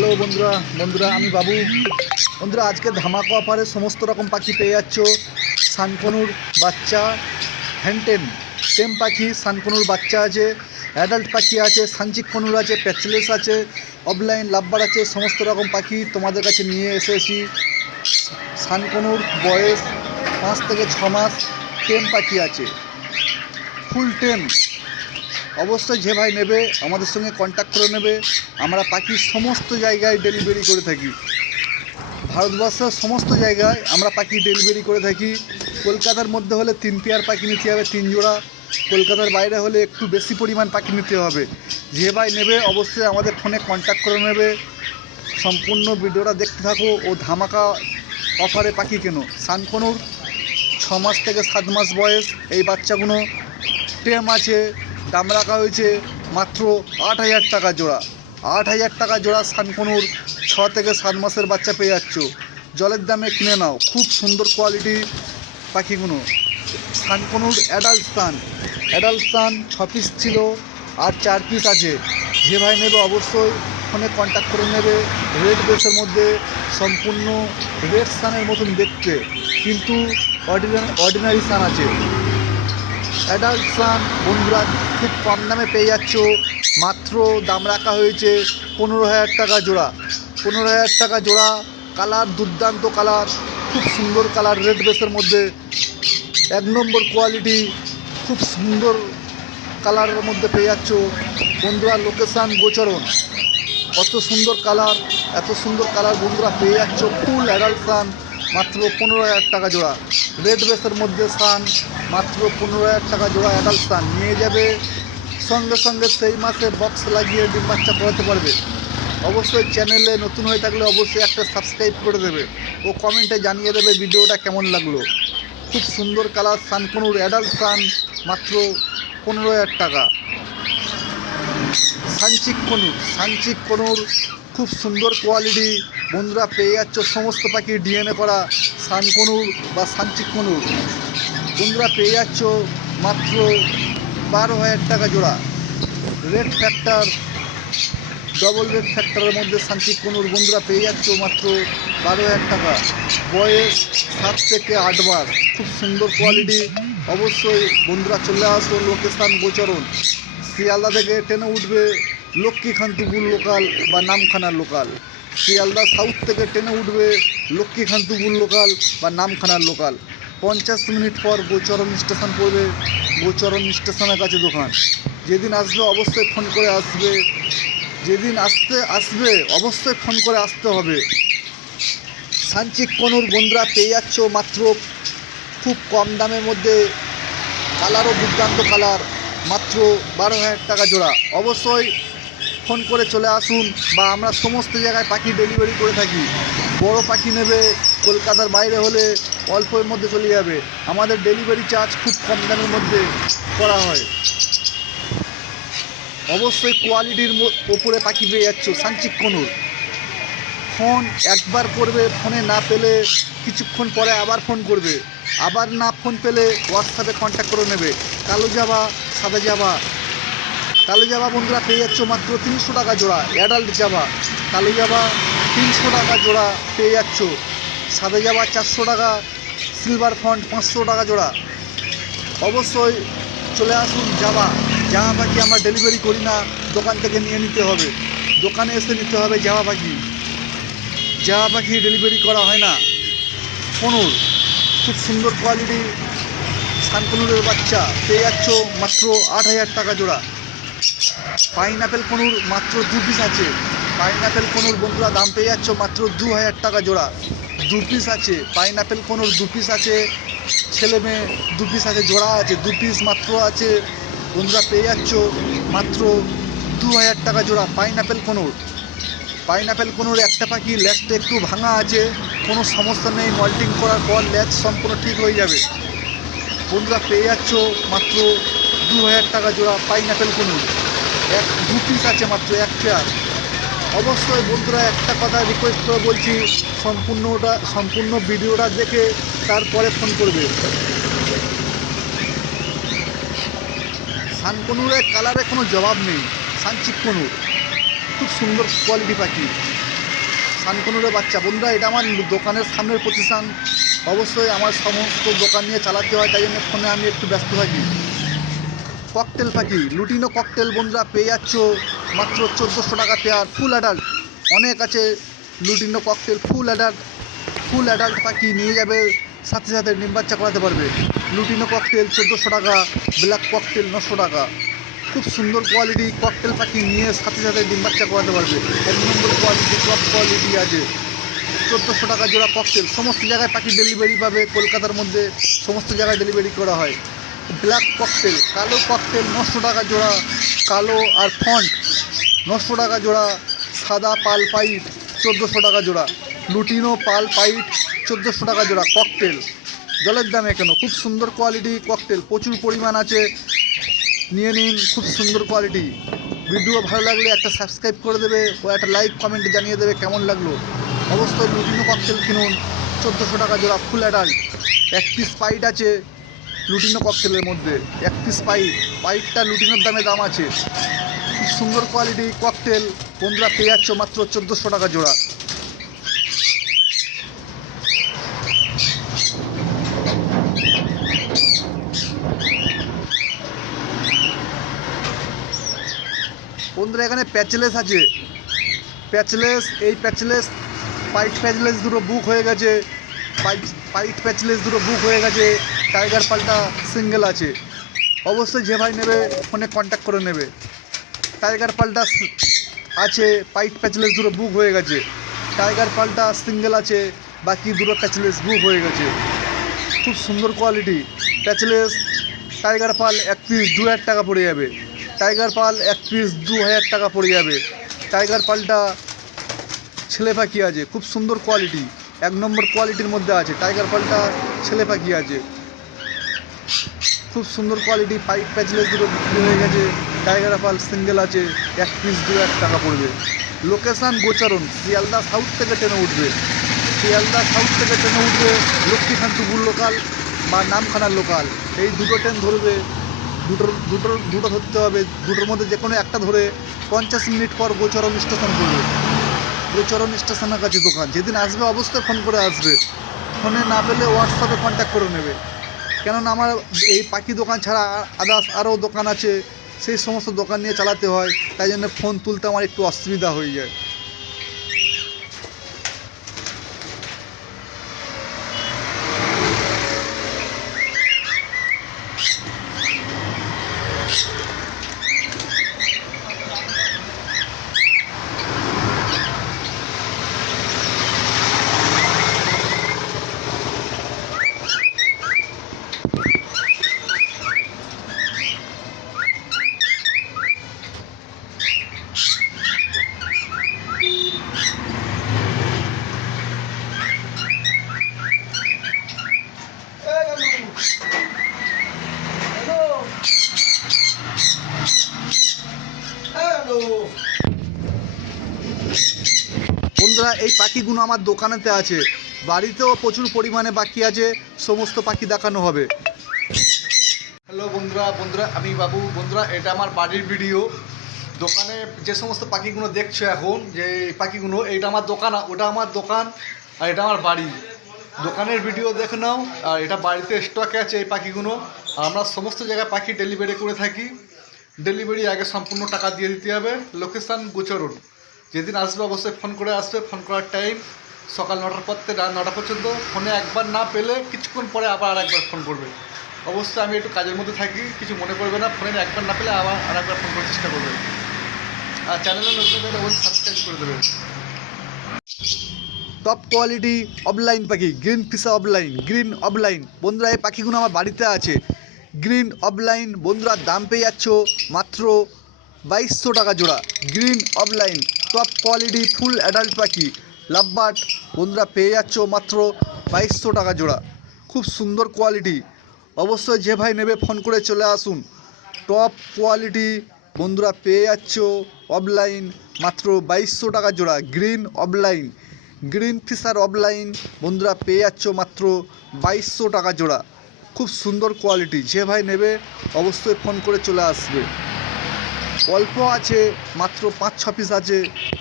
Hello বন্ধুরা বন্ধুরা আমি বাবু। বন্ধুরা আজকে ধামাকা অফারে সমস্ত রকম পাখি পেয়ে যাচ্ছ। সানকনুর বাচ্চা হ্যান্টেন টেম পাখি, সানকনুর বাচ্চা আছে, অ্যাডাল্ট পাখি আছে, সানচিক কনুর আছে, প্যাচলেস আছে, অফলাইন লাভবার আছে। সমস্ত রকম পাখি তোমাদের কাছে নিয়ে এসেছি। সানকনুর বয়স 5 থেকে 6 মাস, টেম পাখি আছে, ফুল টেম। অবশ্যই যে ভাই নেবে আমাদের সঙ্গে কন্ট্যাক্ট করে নেবে। আমরা পাখির সমস্ত জায়গায় ডেলিভারি করে থাকি, ভারতবর্ষের সমস্ত জায়গায় আমরা পাখি ডেলিভারি করে থাকি। কলকাতার মধ্যে হলে 3 পেয়ার পাখি নিতে হবে, 3 জোড়া। কলকাতার বাইরে হলে একটু বেশি পরিমাণ পাখি নিতে হবে। যে ভাই নেবে অবশ্যই আমাদের ফোনে কন্ট্যাক্ট করে নেবে। সম্পূর্ণ ভিডিওটা দেখতে থাকো ও ধামাকা অফারে পাখি কেনো। সানকনুর 6 মাস থেকে 7 মাস বয়স এই বাচ্চাগুলো টেম আছে। দাম রাখা হয়েছে মাত্র 8,000 টাকা জোড়া। 8,000 টাকা জোড়া সানকনুর 6 থেকে 7 মাসের বাচ্চা পেয়ে যাচ্ছ। জলের দামে কিনে নাও, খুব সুন্দর কোয়ালিটি পাখিগুলো। সানকনুর অ্যাডাল্ট সান 6 পিস ছিল আর 4 পিস আছে। যে ভাই নেবে অবশ্যই ফোনে কন্ট্যাক্ট করে নেবে। রেড বেসের মধ্যে সম্পূর্ণ রেড সানের মতন দেখতে, কিন্তু অর্ডিনারি সান আছে। অ্যাডাল্ট সান বন্ধুরা খুব কম দামে পেয়ে যাচ্ছ। মাত্র দাম রাখা হয়েছে 15,000 টাকা জোড়া। 15,000 টাকা জোড়া। কালার দুর্দান্ত কালার, খুব সুন্দর কালার, রেড বেসের মধ্যে 1 নম্বর কোয়ালিটি, খুব সুন্দর কালারের মধ্যে পেয়ে যাচ্ছ বন্ধুরা। লোকেশান গোচরণ। কত সুন্দর কালার, এত সুন্দর কালার বন্ধুরা পেয়ে যাচ্ছ। ফুল অ্যাডাল্ট সান মাত্র 15,000 টাকা জোড়া। রেড বেসের মধ্যে সান মাত্র 15,000 টাকা জোড়া। অ্যাডাল্ট সান নিয়ে যাবে, সঙ্গে সঙ্গে সেই মাসে বক্স লাগিয়ে ডিম বাচ্চা করাতে পারবে। অবশ্যই চ্যানেলে নতুন হয়ে থাকলে অবশ্যই একটা সাবস্ক্রাইব করে দেবে ও কমেন্টে জানিয়ে দেবে ভিডিওটা কেমন লাগলো। খুব সুন্দর কালার সানকনুর অ্যাডাল্ট সান মাত্র 15,000 টাকা। সানচিক কনুর খুব সুন্দর কোয়ালিটি বন্ধুরা পেয়ে যাচ্ছ। সমস্ত পাখি ডিএনএ করা সানকনুর বা সানচিক কনুর বন্ধুরা পেয়ে যাচ্ছ মাত্র 12,000 টাকা জোড়া। রেড ফ্যাক্টর, ডবল রেড ফ্যাক্টরের মধ্যে সানচিক কনুর বন্ধুরা পেয়ে যাচ্ছ মাত্র 12,000 টাকা। বয়স 7 থেকে 8 মাস, খুব সুন্দর কোয়ালিটি। অবশ্যই বন্ধুরা চলে আসো লোকেশান গোচরণ। শিয়ালদা থেকে ট্রেনে উঠবে লক্ষ্মীকান্তপুর লোকাল বা নামখানার লোকাল। শিয়ালদা সাউথ থেকে ট্রেনে উঠবে লক্ষ্মীকান্তপুর লোকাল বা নামখানার লোকাল। 50 মিনিট পর গোচরণ স্টেশন পড়বে। গোচরণ স্টেশনের কাছে দোকান। যেদিন আসবে অবশ্যই ফোন করে আসবে। যেদিন আসবে অবশ্যই ফোন করে আসতে হবে। সানচিক কনুর বন্ধুরা পেয়ে যাচ্ছ মাত্র খুব কম দামের মধ্যে, কালারও দুর্দান্ত কালার, মাত্র 12,000 টাকা জোড়া। অবশ্যই ফোন করে চলে আসুন, বা আমরা সমস্ত জায়গায় পাখি ডেলিভারি করে থাকি। বড় পাখি নেবে কলকাতার বাইরে হলে অল্পের মধ্যে চলে যাবে। আমাদের ডেলিভারি চার্জ খুব কম দামের মধ্যে করা হয়। অবশ্যই কোয়ালিটির ওপরে পাখি পেয়ে যাচ্ছ সানচিক কনুর। ফোন একবার করবে, ফোনে না পেলে কিছুক্ষণ পরে আবার ফোন করবে, আবার না ফোন পেলে হোয়াটসঅ্যাপে কন্ট্যাক্ট করে নেবে। কালো জাভা, সাদা জাভা। কালো জাভা বন্ধুরা পেয়ে যাচ্ছ মাত্র 300 টাকা জোড়া। অ্যাডাল্ট জাভা, কালো জাভা 300 টাকা জোড়া পেয়ে যাচ্ছ। সাদা জাভা 400 টাকা, সিলভার ফন্ট 500 টাকা জোড়া। অবশ্যই চলে আসুন। জাভা পাখি আমরা ডেলিভারি করি না, দোকান থেকে নিয়ে নিতে হবে, দোকানে এসে নিতে হবে। জাভা পাখি ডেলিভারি করা হয় না। কনুর খুব সুন্দর কোয়ালিটি সানকনুরের বাচ্চা পেয়ে যাচ্ছ মাত্র 8,000 টাকা জোড়া। পাইনঅ্যাপেল কনুর মাত্র 2 পিস আছে। পাইনঅ্যাপেল কনুর বন্ধুরা দাম পেয়ে যাচ্ছ মাত্র 2,000 টাকা জোড়া। 2 পিস আছে পাইনঅ্যাপেল কনুর, 2 পিস আছে। ছেলে মেয়ে 2 পিস আছে, জোড়া আছে 2 পিস মাত্র আছে বন্ধুরা পেয়ে যাচ্ছ মাত্র 2,000 টাকা জোড়া। পাইনঅ্যাপেল কনুর একটা পাখি ল্যাচটা একটু ভাঙা আছে, কোনো সমস্যা নেই, মল্টিং করার পর ল্যাচ সম্পূর্ণ ঠিক হয়ে যাবে। বন্ধুরা পেয়ে যাচ্ছ মাত্র 2,000 টাকা জোড়া পাইনঅ্যাপেল কনুর। 2 পিস আছে মাত্র, 1 পেয়ার। অবশ্যই বন্ধুরা একটা কথা রিকোয়েস্ট করে বলছি, সম্পূর্ণ ভিডিওটা দেখে তারপরে ফোন করবে। সানকনুরের কালারে কোনো জবাব নেই। সানচিক কনুর খুব সুন্দর কোয়ালিটি পাখি। সানকনুরের বাচ্চা। বন্ধুরা এটা আমার দোকানের সামনের প্রতিষ্ঠান, অবশ্যই আমার সমস্ত দোকান নিয়ে চালাতে হয়, তাই জন্য ফোনে আমি একটু ব্যস্ত থাকি। ককটেল পাখি, লুটিনো ককটেল বন্ধুরা পেয়ে যাচ্ছ মাত্র 1400 টাকা পেয়ার, ফুল অ্যাডাল্ট। অনেক আছে লুটিনো ককটেল ফুল অ্যাডাল্ট পাখি নিয়ে যাবে, সাথে সাথে ডিম বাচ্চা করাতে পারবে। লুটিনো ককটেল 1400 টাকা, ব্ল্যাক ককটেল 900 টাকা। খুব সুন্দর কোয়ালিটি ককটেল পাখি নিয়ে সাথে সাথে ডিম বাচ্চা করাতে পারবে। 1 নম্বর কোয়ালিটি, টপ কোয়ালিটি আছে। 1400 টাকা জোড়া ককটেল। সমস্ত জায়গায় পাখি ডেলিভারি পাবে, কলকাতার মধ্যে সমস্ত জায়গায় ডেলিভারি করা হয়। ব্ল্যাক ককটেল, কালো ককটেল 900 টাকা জোড়া, কালো আর ফন্ট 900 টাকা জোড়া। সাদা পাল পাইট 1400 টাকা জোড়া। লুটিনো পাল পাইট 1400 টাকা জোড়া ককটেল। জলের দামে কেন, খুব সুন্দর কোয়ালিটি ককটেল, প্রচুর পরিমাণ আছে, নিয়ে নিন, খুব সুন্দর কোয়ালিটি। ভিডিও ভালো লাগলে একটা সাবস্ক্রাইব করে দেবে ও একটা লাইক কমেন্টে জানিয়ে দেবে কেমন লাগলো। অবশ্যই লুটিনো ককটেল কিনুন, 1400 টাকা জোড়া, ফুল অ্যাডাল্ট। 1 পিস পাইট আছে লুটিনো ককটেলের মধ্যে, 1 পিস পাইটটা লুটিনোর দাম আছে। খুব সুন্দর কোয়ালিটি ককটেল বন্ধুরা পেয়ে যাচ্ছ মাত্র 1400 টাকা জোড়া। বন্ধুরা এখানে প্যাচলেস আছে, এই প্যাচলেস পাইট প্যাচলেস দুটো বুক হয়ে গেছে, পাইট প্যাচলেস দুটো বুক হয়ে গেছে। টাইগার পালটা সিঙ্গেল আছে, অবশ্যই যে ভাই নেবে ফোনে কন্ট্যাক্ট করে নেবে। টাইগার পালটা আছে, পাইট প্যাচলেস দুটো বুক হয়ে গেছে। টাইগার পালটা সিঙ্গেল আছে, বাকি দুটো প্যাচলেস বুক হয়ে গেছে। খুব সুন্দর কোয়ালিটি প্যাচলেস। টাইগার পাল 1 পিস 2000 টাকা পড়ে যাবে। টাইগার পাল 1 পিস 2000 টাকা পড়ে যাবে। টাইগার পালটা ছেলে পাখি আছে, খুব সুন্দর কোয়ালিটি, 1 নম্বর কোয়ালিটির মধ্যে আছে। টাইগার পালটা ছেলে পাখি আছে, খুব সুন্দর কোয়ালিটি। পাইপ প্যাচলেস দুটো বিক্রি হয়ে গেছে। টাইগার পাল সিঙ্গেল আছে, 1 পিস 2000 টাকা পড়বে। লোকেশান গোচারণ, শিয়ালদা সাউথ থেকে ট্রেনে উঠবে, লক্ষ্মীকান্তপুর লোকাল বা নামখানার লোকাল, এই দুটো ট্রেন ধরবে। দুটো ধরতে হবে, দুটোর মধ্যে যে কোনো একটা ধরে 50 মিনিট পর গোচরণ স্টেশন পড়বে। গোচরণ স্টেশনের কাছে দোকান। যেদিন আসবে অবশ্যই ফোন করে আসবে, ফোনে না পেলে হোয়াটসঅ্যাপে কন্ট্যাক্ট করে নেবে। কেননা আমার এই পাখি দোকান ছাড়া আদার্স আরও দোকান আছে, সেই সমস্ত দোকান নিয়ে চালাতে হয়, তাই জন্য ফোন তুলতে আমার একটু অসুবিধা হয়ে যায়। বন্ধুরা এই পাখিগুলো আমার দোকানেতে আছে, বাড়িতেও প্রচুর পরিমাণে পাখি আছে, সমস্ত পাখি দেখানো হবে। হ্যালো বন্ধুরা আমি বাবু। বন্ধুরা এটা আমার বাড়ির ভিডিও। দোকানে যে সমস্ত পাখিগুলো দেখছো এখন, যে পাখিগুলো, এইটা আমার দোকান, ওটা আমার দোকান, আর এটা আমার বাড়ি। দোকানের ভিডিও দেখে নাও, আর এটা বাড়িতে স্টকে আছে এই পাখিগুলো। আমরা সমস্ত জায়গায় পাখি ডেলিভারি করে থাকি। ডেলিভারি আগে সম্পূর্ণ টাকা দিয়ে দিতে হবে। লোকেশান গোচরণ। যেদিন আসবে অবশ্যই ফোন করে আসবে। ফোন করার টাইম সকাল 9টার পর থেকে রাত 9টা পর্যন্ত। ফোনে একবার না পেলে কিছুক্ষণ পরে আবার আরেকবার ফোন করবে। অবশ্যই আমি একটু কাজের মধ্যে থাকি, কিছু মনে করবে না। ফোনে একবার না পেলে আবার আরেকবার ফোন করার চেষ্টা করবে। আর চ্যানেলে নতুন হলে অবশ্যই সাবস্ক্রাইব করে দেবে। টপ কোয়ালিটি অফলাইন পাখি, গ্রিন ফিশা গ্রিন অফলাইন। বন্ধুরা এই পাখিগুলো আমার বাড়িতে আছে। গ্রিন অফলাইন বন্ধুরা দাম পেয়ে যাচ্ছ মাত্র 2200 টাকা জোড়া। Green offline top quality full adult পাখি লাভবার্ড বন্ধুরা পেয়ে যাচ্ছ মাত্র 2200 টাকা জোড়া। খুব সুন্দর কোয়ালিটি। অবশ্যই যে ভাই নেবে ফোন করে চলে আসুন। টপ কোয়ালিটি বন্ধুরা পেয়ে যাচ্ছ অফলাইন মাত্র 2200 টাকা জোড়া। Green opaline, green Fischer opaline বন্ধুরা পেয়ে যাচ্ছ মাত্র 2200 টাকা জোড়া। খুব সুন্দর কোয়ালিটি। যে ভাই নেবে অবশ্যই ফোন করে চলে আসবে। অল্প আছে, মাত্র 5-6 পিস আছে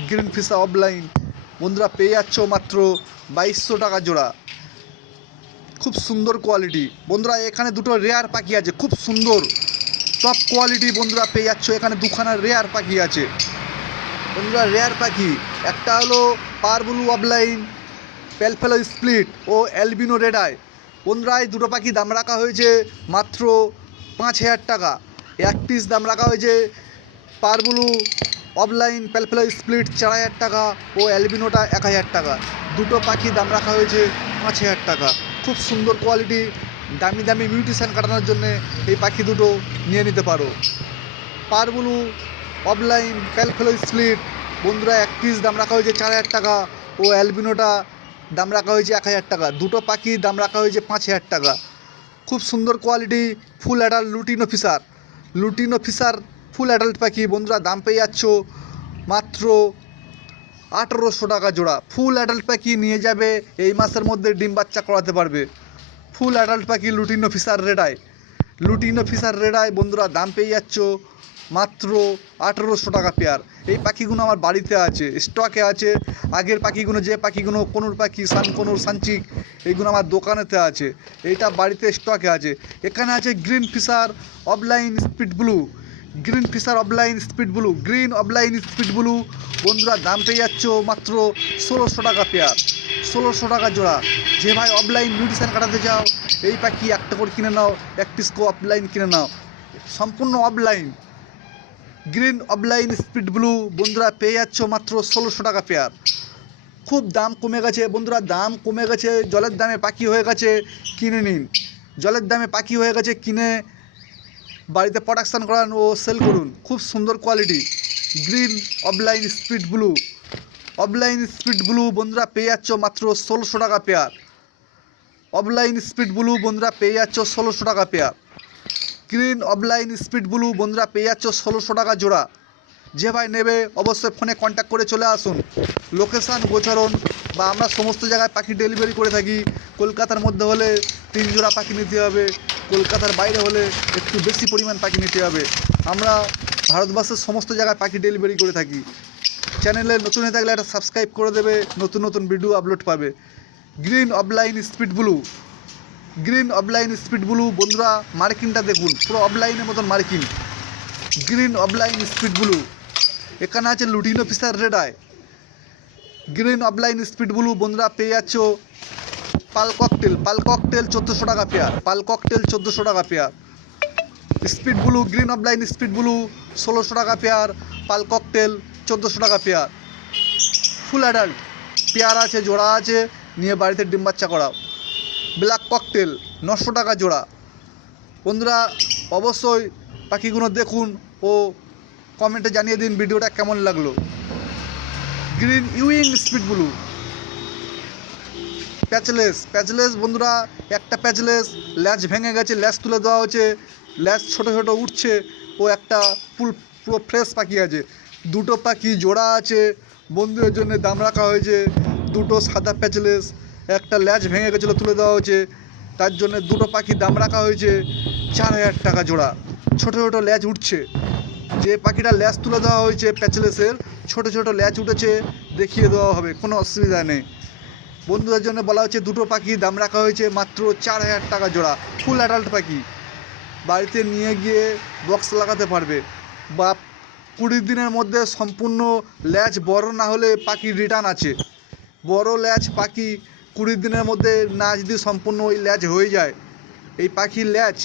গ্রিন ফিশার অফলাইন। বন্ধুরা পেয়ে যাচ্ছ মাত্র 2200 টাকা জোড়া। খুব সুন্দর কোয়ালিটি বন্ধুরা। এখানে দুটো রেয়ার পাখি আছে, খুব সুন্দর টপ কোয়ালিটি বন্ধুরা পেয়ে যাচ্ছ। এখানে দুখানা রেয়ার পাখি আছে বন্ধুরা, রেয়ার পাখি। একটা হলো পারবুলু অফলাইন প্যালফেলো স্প্লিট ও অ্যালবিনো রেড আই। বন্ধুরা এই দুটো পাখি দাম রাখা হয়েছে মাত্র 5000 টাকা। এক পিস দাম রাখা হয়েছে পারবুলু অফলাইন প্যালফেলো স্প্লিট 4000 টাকা ও অ্যালবিনোটা 1000 টাকা। দুটো পাখি দাম রাখা হয়েছে 5000 টাকা। খুব সুন্দর কোয়ালিটি, দামি দামি মিউটেশন কাটানোর জন্য এই পাখি দুটো নিয়ে নিতে পারো। পারবুলু অফলাইন প্যালফেলো স্প্লিট বন্ধুরা এক পিস দাম রাখা হয়েছে 4000 টাকা ও অ্যালবিনোটা দাম রাখা হয়েছে 1000 টাকা। দুটো পাখি দাম রাখা হয়েছে 5000 টাকা। খুব সুন্দর quality full adult lutino Fischer full adult পাখি বন্ধুরা দাম পেয়ে যাচ্ছ মাত্র 1800 টাকা জোড়া। ফুল অ্যাডাল্ট পাখি নিয়ে যাবে, এই মাসের মধ্যে ডিম বাচ্চা করাতে পারবে। ফুল অ্যাডাল্ট পাখি লুটিনো ফিশার রেড আই বন্ধুরা দাম পেয়ে যাচ্ছ মাত্র 1800 টাকা পেয়ার। এই পাখিগুলো আমার বাড়িতে আছে, স্টকে আছে। আগের পাখিগুলো যে পাখিগুলো কনুর পাখি সানকনুর সানচিক এইগুলো আমার দোকানেতে আছে, এইটা বাড়িতে স্টকে আছে। এখানে আছে গ্রিন অফলাইন স্পিড ব্লু বন্ধুরা দাম পেয়ে যাচ্ছ মাত্র 1600 টাকা পেয়ার, 1600 টাকা জোড়া। যে ভাই অফলাইন মিউটেশন কাটাতে চাও এই পাখি একটা করে কিনে নাও, এক পিস অফলাইন কিনে নাও। সম্পূর্ণ offline green opaline speed blue বন্ধুরা পেয়ে যাচ্ছ মাত্র 1600 টাকা পেয়ার। খুব দাম কমে গেছে বন্ধুরা, দাম কমে গেছে। জলের দামে পাখি হয়ে গেছে, কিনে নিন। জলের দামে পাখি হয়ে গেছে, কিনে বাড়িতে প্রোডাকশান করান ও সেল করুন। খুব সুন্দর quality green opaline speed blue বন্ধুরা পেয়ে যাচ্ছ মাত্র 1600 টাকা পেয়ার। অফলাইন স্পিড ব্লু বন্ধুরা পেয়ে যাচ্ছ 1600 টাকা pair. Green opaline speed blue বন্ধুরা পেয়ে যাচ্ছ 1600 টাকা জোড়া। যে ভাই নেবে অবশ্যই ফোনে কন্ট্যাক্ট করে চলে আসুন। লোকেশান গোচরণ বা আমরা সমস্ত জায়গায় পাখি ডেলিভারি করে থাকি। কলকাতার মধ্যে হলে 3 জোড়া পাখি নিতে হবে, কলকাতার বাইরে হলে একটু বেশি পরিমাণ পাখি নিতে হবে। আমরা ভারতবর্ষের সমস্ত জায়গায় পাখি ডেলিভারি করে থাকি। চ্যানেলে নতুন হয়ে থাকলে একটা সাবস্ক্রাইব করে দেবে, নতুন নতুন ভিডিও আপলোড পাবে। গ্রিন অফলাইন স্পিড ব্লু বন্ধুরা মার্কিংটা দেখুন, পুরো অফলাইনের মতন marking. Green opaline speed blue. এখানে আছে lutino Fischer red eye. Green opaline speed blue বন্ধুরা পেয়ে যাচ্ছ পাল ককটেল 1400 টাকা pair. Speed blue green opaline speed blue 1600 টাকা পেয়ার। পাল ককটেল 1400 টাকা পেয়ার। ফুল অ্যাডাল্ট পেয়ার আছে, জোড়া আছে, নিয়ে বাড়িতে ডিম বাচ্চা করাও। ব্ল্যাক ককটেল 900 টাকা জোড়া। বন্ধুরা অবশ্যই পাখিগুলো দেখুন ও কমেন্টে জানিয়ে দিন ভিডিওটা কেমন লাগলো। Green Ewing speed blue patchless বন্ধুরা, একটা প্যাচলেস ল্যাচ ভেঙে গেছে, ল্যাচ তুলে দেওয়া হয়েছে, ল্যাচ ছোটো ছোটো উঠছে ও একটা পুরো ফ্রেশ পাখি আছে। দুটো পাখি জোড়া আছে বন্ধুদের জন্য দাম রাখা হয়েছে। দুটো সাদা প্যাচলেস, একটা ল্যাচ ভেঙে গেছিলো তুলে দেওয়া হয়েছে, তার জন্য দুটো পাখি দাম রাখা হয়েছে 4000 টাকা জোড়া। ছোটো ছোটো ল্যাচ উঠছে, যে পাখিটা ল্যাচ তুলে দেওয়া হয়েছে প্যাচলেসের ছোটো ছোটো ল্যাচ উঠেছে, দেখিয়ে দেওয়া হবে, কোনো অসুবিধা নেই। বন্ধুদের জন্য বলা হচ্ছে দুটো পাখি দাম রাখা হয়েছে মাত্র 4000 টাকা জোড়া। ফুল অ্যাডাল্ট পাখি বাড়িতে নিয়ে গিয়ে বক্স লাগাতে পারবে, বা 20 দিনের মধ্যে সম্পূর্ণ ল্যাচ বড় না হলে পাখি রিটার্ন আছে। বড় ল্যাচ পাখি 20 দিনের মধ্যে না যদি সম্পূর্ণ ওই ল্যাচ হয়ে যায়, এই পাখির ল্যাচ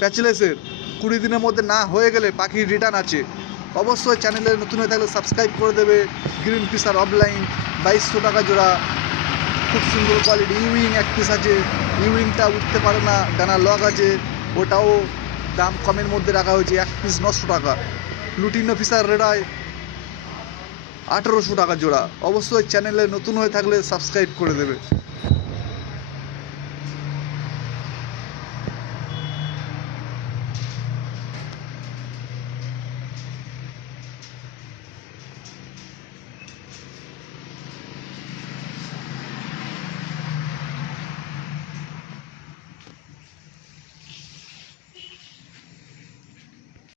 প্যাচলেসের 20 দিনের মধ্যে না হয়ে গেলে পাখির রিটার্ন আছে। অবশ্যই চ্যানেলে নতুন হয়ে থাকলে সাবস্ক্রাইব করে দেবে। গ্রিন ফিশার অফলাইন 2200 টাকা জোড়া। খুব সুন্দর কোয়ালিটি। ইউইং এক পিস আছে, ইউইংটা উঠতে পারে না, ডানা লক আছে, ওটাও দাম কমের মধ্যে রাখা হয়েছে, এক পিস 900 টাকা। লুটিনো ফিশার রেড আই 1800 টাকা জোড়া। অবশ্যই চ্যানেলে নতুন হয়ে থাকলে সাবস্ক্রাইব করে দেবে।